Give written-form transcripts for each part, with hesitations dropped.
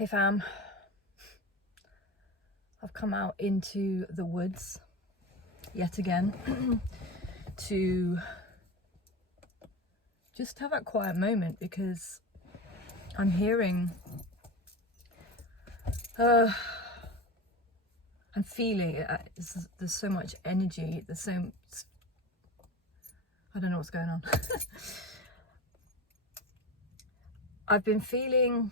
Hey fam, I've come out into the woods yet again to just have a quiet moment because I'm hearing, I'm feeling, there's so much energy, I don't know what's going on. I've been feeling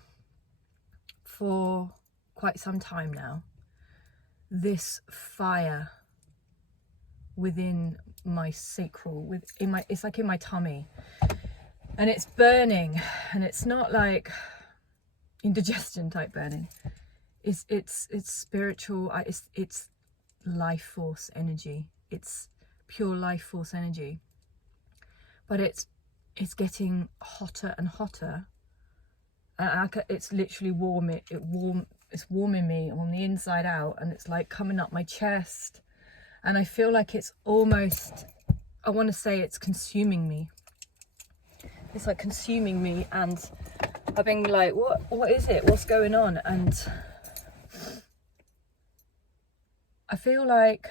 for quite some time now this fire within my sacral, it's like in my tummy, and it's burning, and it's not like indigestion type burning. It's spiritual. It's life force energy. It's pure life force energy. But it's getting hotter and hotter. And it's literally it's warming me on the inside out, and it's like coming up my chest, and I feel like it's almost, I want to say it's consuming me. It's like consuming me, and I've been like, what is it? What's going on? And I feel like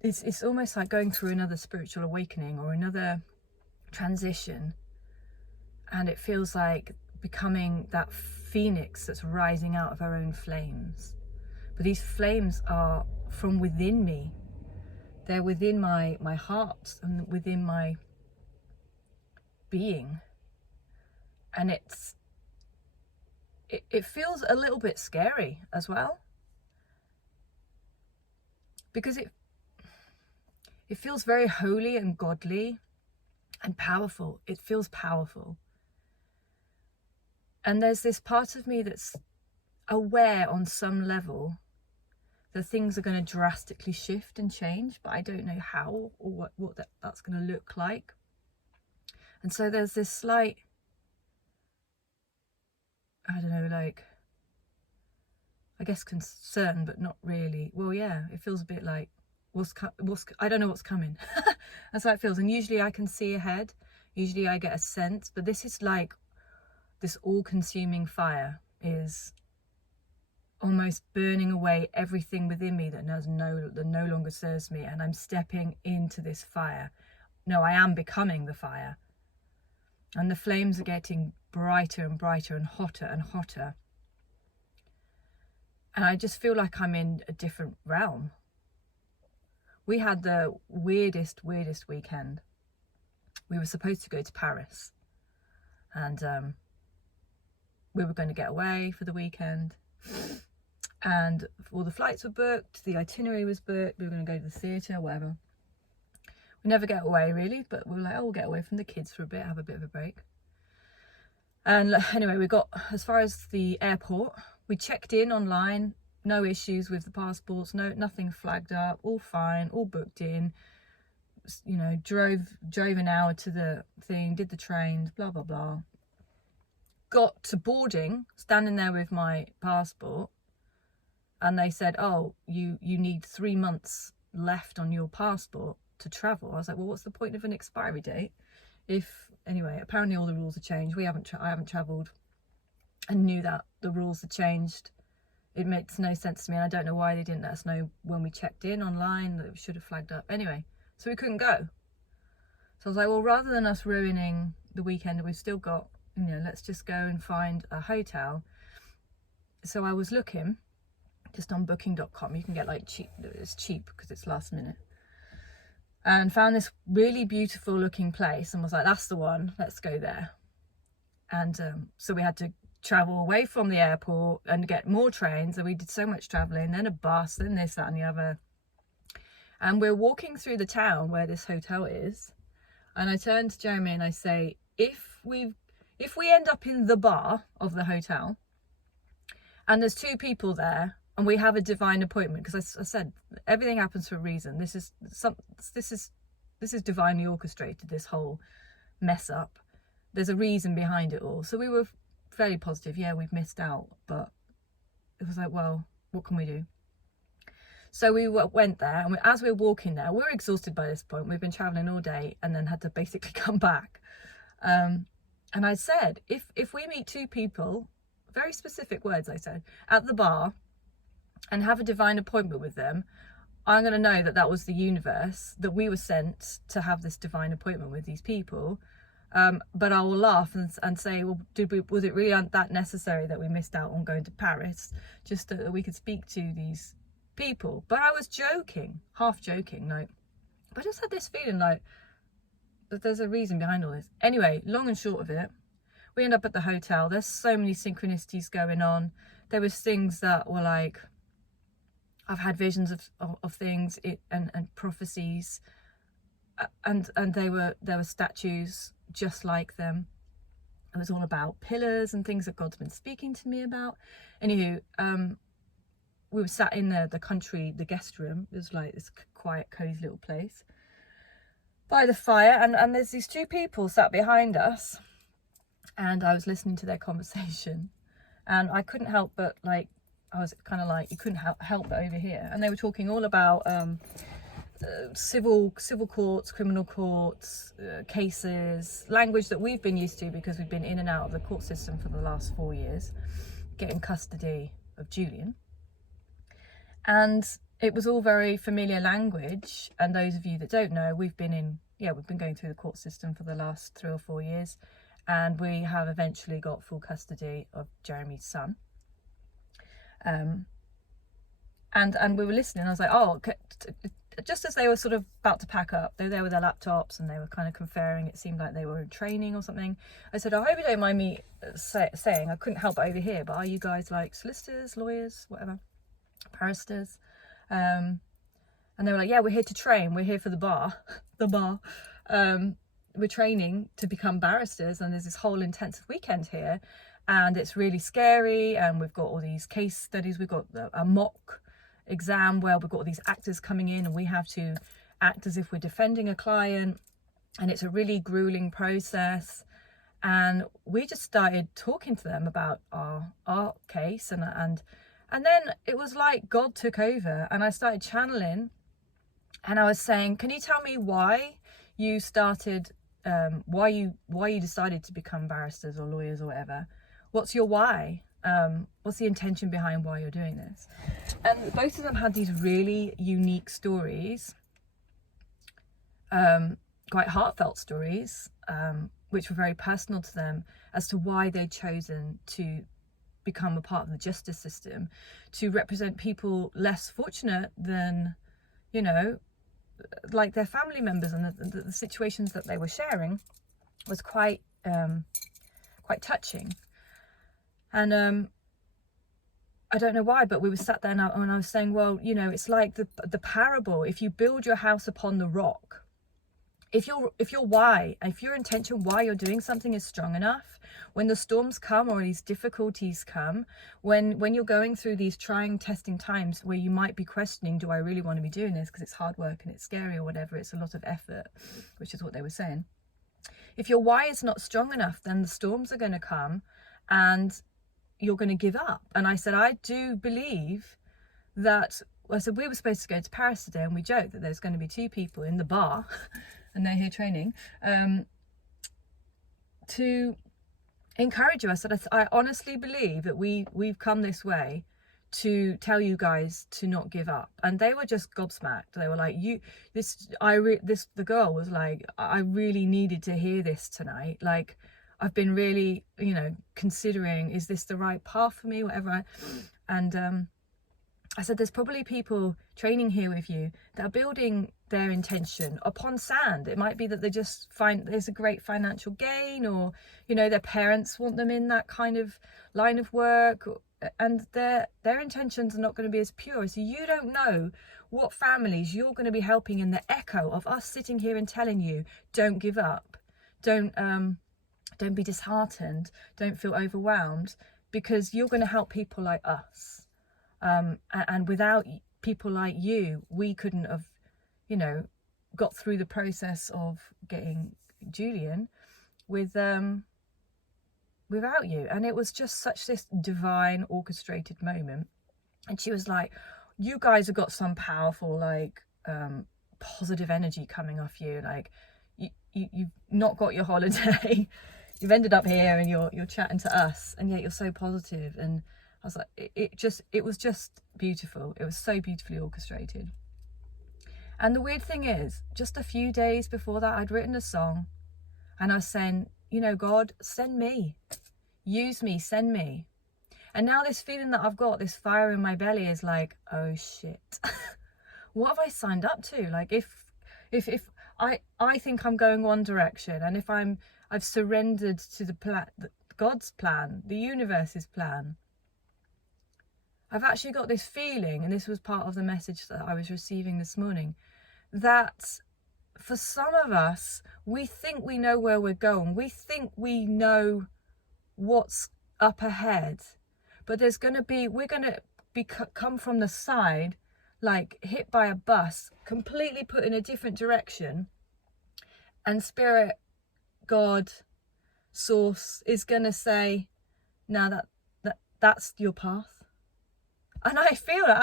it's almost like going through another spiritual awakening or another transition, and it feels like becoming that phoenix that's rising out of our own flames. But these flames are from within me. They're within my heart and within my being, and it feels a little bit scary as well, because it feels very holy and godly and powerful. It feels powerful. And there's this part of me that's aware on some level that things are going to drastically shift and change, but I don't know how or what that's going to look like. And so there's this slight, I don't know, like, I guess concern, but not really. Well, yeah, it feels a bit like, I don't know what's coming. That's how it feels. And usually I can see ahead. Usually I get a sense, but this is like, this all-consuming fire is almost burning away everything within me that no longer serves me, and I'm stepping into this fire. No, I am becoming the fire, and the flames are getting brighter and brighter and hotter, and I just feel like I'm in a different realm. We had the weirdest weekend. We were supposed to go to Paris, and we were going to get away for the weekend, and all the flights were booked, the itinerary was booked, we were going to go to the theatre, whatever. We never get away really, but we were like, oh, we'll get away from the kids for a bit, have a bit of a break. And anyway, we got as far as the airport. We checked in online, no issues with the passports, nothing flagged up, all fine, all booked in. You know, drove an hour to the thing, did the trains, blah blah blah. Got to boarding, standing there with my passport, and they said, oh, you need 3 months left on your passport to travel. I was like, well, what's the point of an expiry date? Anyway, apparently all the rules have changed. I haven't travelled and knew that the rules had changed. It makes no sense to me, and I don't know why they didn't let us know when we checked in online, that we should have flagged up. Anyway, so we couldn't go. So I was like, well, rather than us ruining the weekend, we've still got, let's just go and find a hotel. So I was looking just on booking.com. You can get like it's cheap because it's last minute. And found this really beautiful looking place and was like, that's the one, let's go there. And so we had to travel away from the airport and get more trains, and we did so much traveling, then a bus, then this, that and the other. And we're walking through the town where this hotel is, and I turn to Jeremy and I say, if we end up in the bar of the hotel and there's 2 people there and we have a divine appointment, because I said everything happens for a reason. This is divinely orchestrated, this whole mess up. There's a reason behind it all. So we were fairly positive. Yeah, we've missed out, but it was like, well, what can we do? So we went there, and as we were walking there, we were exhausted by this point. We've been traveling all day and then had to basically come back. And I said, if we meet two people, very specific words I said, at the bar and have a divine appointment with them, I'm going to know that that was the universe, that we were sent to have this divine appointment with these people. But I will laugh and say, well, was it really that necessary that we missed out on going to Paris just so that we could speak to these people? But I was joking, half joking, like, but I just had this feeling like that there's a reason behind all this. Anyway, long and short of it, we end up at the hotel. There's so many synchronicities going on. There was things that were like, I've had visions of things and prophecies, and there were statues just like them. It was all about pillars and things that God's been speaking to me about. Anywho, we were sat in the guest room. It was like this quiet, cozy little place by the fire, and there's these two people sat behind us, and I was listening to their conversation, and I couldn't help but like, I was kind of like, you couldn't help but overhear. And they were talking all about civil courts, criminal courts, cases, language that we've been used to because we've been in and out of the court system for the last 4 years, getting custody of Julian. And it was all very familiar language. And those of you that don't know, we've been going through the court system for the last 3 or 4 years. And we have eventually got full custody of Jeremy's son. And we were listening. I was like, oh, just as they were sort of about to pack up, they were there with their laptops and they were kind of conferring. It seemed like they were in training or something. I said, I hope you don't mind me saying, I couldn't help but overhear, but are you guys like solicitors, lawyers, whatever, barristers? And they were like, yeah, we're here to train. We're here for the bar. We're training to become barristers, and there's this whole intensive weekend here. And it's really scary, and we've got all these case studies. We've got a mock exam where we've got all these actors coming in, and we have to act as if we're defending a client, and it's a really grueling process. And we just started talking to them about our case, and then it was like God took over, and I started channeling, and I was saying, can you tell me why you started, why you decided to become barristers or lawyers or whatever? What's your why? What's the intention behind why you're doing this? And both of them had these really unique stories, quite heartfelt stories, which were very personal to them as to why they'd chosen to become a part of the justice system, to represent people less fortunate than, like their family members, and the situations that they were sharing was quite touching. And I don't know why, but we were sat there and I was saying, well, it's like the parable. If you build your house upon the rock, if your intention why you're doing something is strong enough, when the storms come or these difficulties come, when you're going through these trying, testing times where you might be questioning, do I really want to be doing this because it's hard work and it's scary or whatever, it's a lot of effort, which is what they were saying. If your why is not strong enough, then the storms are going to come and you're going to give up. And I said, I do believe that, I said, we were supposed to go to Paris today, and we joked that there's going to be two people in the bar and they're here training to encourage you. I said, I honestly believe that we've come this way to tell you guys to not give up. And they were just gobsmacked. They were like, the girl was like, I really needed to hear this tonight. Like, I've been really, considering, is this the right path for me, whatever. And I said, there's probably people training here with you that are building their intention upon sand. It might be that they just find there's a great financial gain, or, their parents want them in that kind of line of work, and their intentions are not going to be as pure. So you don't know what families you're going to be helping in the echo of us sitting here and telling you, don't give up. Don't be disheartened. Don't feel overwhelmed, because you're going to help people like us. And without people like you, we couldn't have, got through the process of getting Julian without you. And it was just such this divine orchestrated moment. And she was like, you guys have got some powerful, positive energy coming off you. Like, you've not got your holiday. you've ended up here and you're chatting to us, and yet you're so positive. And I was like, it was just beautiful. It was so beautifully orchestrated. And the weird thing is, just a few days before that, I'd written a song, and I was saying, you know, God, send me, use me, send me. And now this feeling that I've got, this fire in my belly, is like, oh shit, what have I signed up to? Like, if I think I'm going one direction, and if I've surrendered to the plan, God's plan, the universe's plan, I've actually got this feeling, and this was part of the message that I was receiving this morning, that for some of us, we think we know where we're going. We think we know what's up ahead, but we're going to come from the side, like hit by a bus, completely put in a different direction. And Spirit, God, Source is going to say, no, that's your path. And I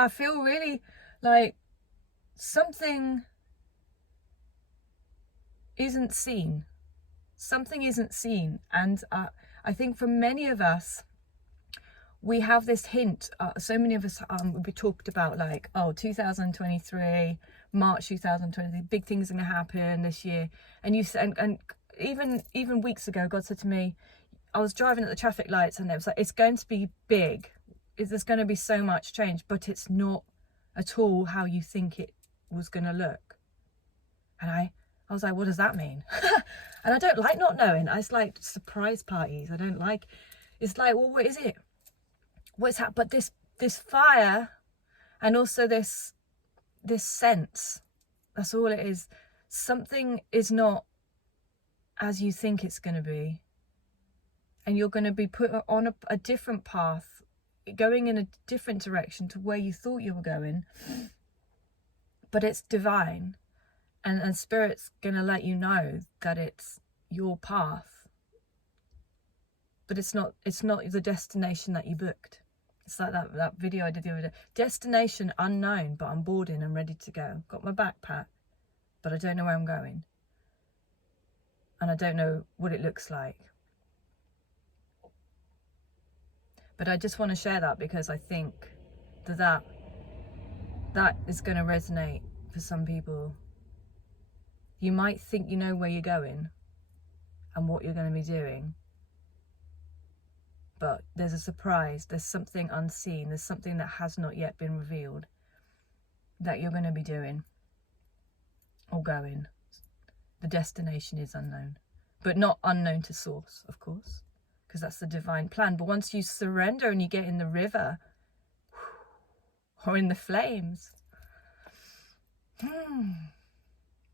feel really like something isn't seen. Something isn't seen. And I think for many of us, we have this hint. So many of us, we talked about like, 2023, March 2023, big things are going to happen this year. And even weeks ago, God said to me, I was driving at the traffic lights, and it was like, it's going to be big. There's going to be so much change, but it's not at all how you think it was going to look. And I was like, what does that mean? And I don't like not knowing. It's like surprise parties. I don't like, it's like, well, what is it? What's happened? But this fire, and also this sense, that's all it is. Something is not as you think it's going to be. And you're going to be put on a different path, going in a different direction to where you thought you were going. But it's divine. And Spirit's going to let you know that it's your path. But it's not the destination that you booked. It's like that video I did the other day. Destination unknown, but I'm boarding and ready to go. Got my backpack, but I don't know where I'm going. And I don't know what it looks like. But I just want to share that because I think that is going to resonate for some people. You might think you know where you're going and what you're going to be doing. But there's a surprise. There's something unseen. There's something that has not yet been revealed that you're going to be doing or going. The destination is unknown. But not unknown to Source, of course, because that's the divine plan. But once you surrender and you get in the river or in the flames,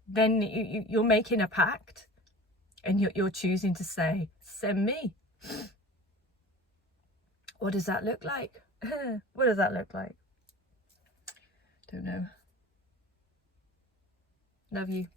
then you're making a pact, and you're choosing to say, send me. What does that look like? What does that look like? Don't know. Love you.